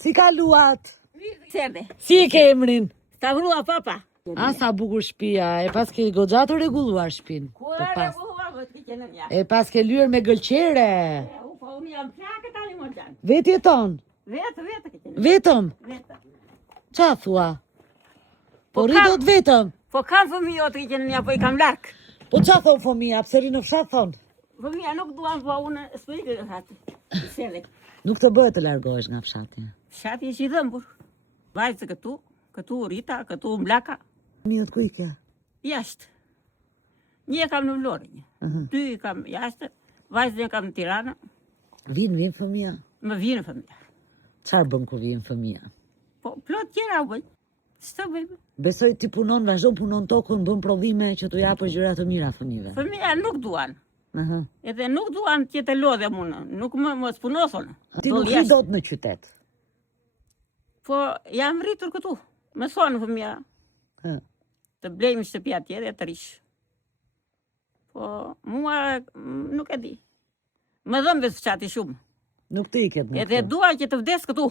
Si kaluat? Serde. Si e ke emrin? Ta vrua papa. A, sa bukur shtëpia, e pas ke goxha të rregulluar shtëpinë. Kura rregulluar vot që në ja. E pas ke lyer me gëlqere. Po unë jam plakë tani më jan. Vetë jeton? Vetë që. Vetëm? Vetë. Qa thua? Po Po rritot vetëm? Po kam fëmijë të që në ja, po i kam larg. Po qa thon fëmija, pse ri në fshat thon? Fëmija nuk duan, po unë s'po i atë. Serde. Nuk të bëhet të largohesh nga fshati. Fshati është i dhëmbur. Vajzë këtu Rita, këtu Mblaka. Fëmijët ku i ke? Jashtë. Një e kam në Vlorë, dy i kam jashtë, vajzën e kam në Tirana. Vinë fëmija? Më vinë fëmija. Qarë bën kur vinë fëmija? Po, plot tjera bëj. Ç'të bëjmë? Besoj ti punon, vazhdon punon tokën, bën prodhime që t'u japë gjëra të mira fëmijëve. Fëmija nuk duan. Edhe nuk duan që të lodhem unë, nuk më spunoson. Ti nuk i dot në qytet? Po, jam rritur këtu. Më thonë fëmija, të blejmë shtëpia tjetër e të rish. Po, mua nuk e di. Më dhëmbes fshati shumë. Nuk të iket në Edhe dua që të vdes këtu.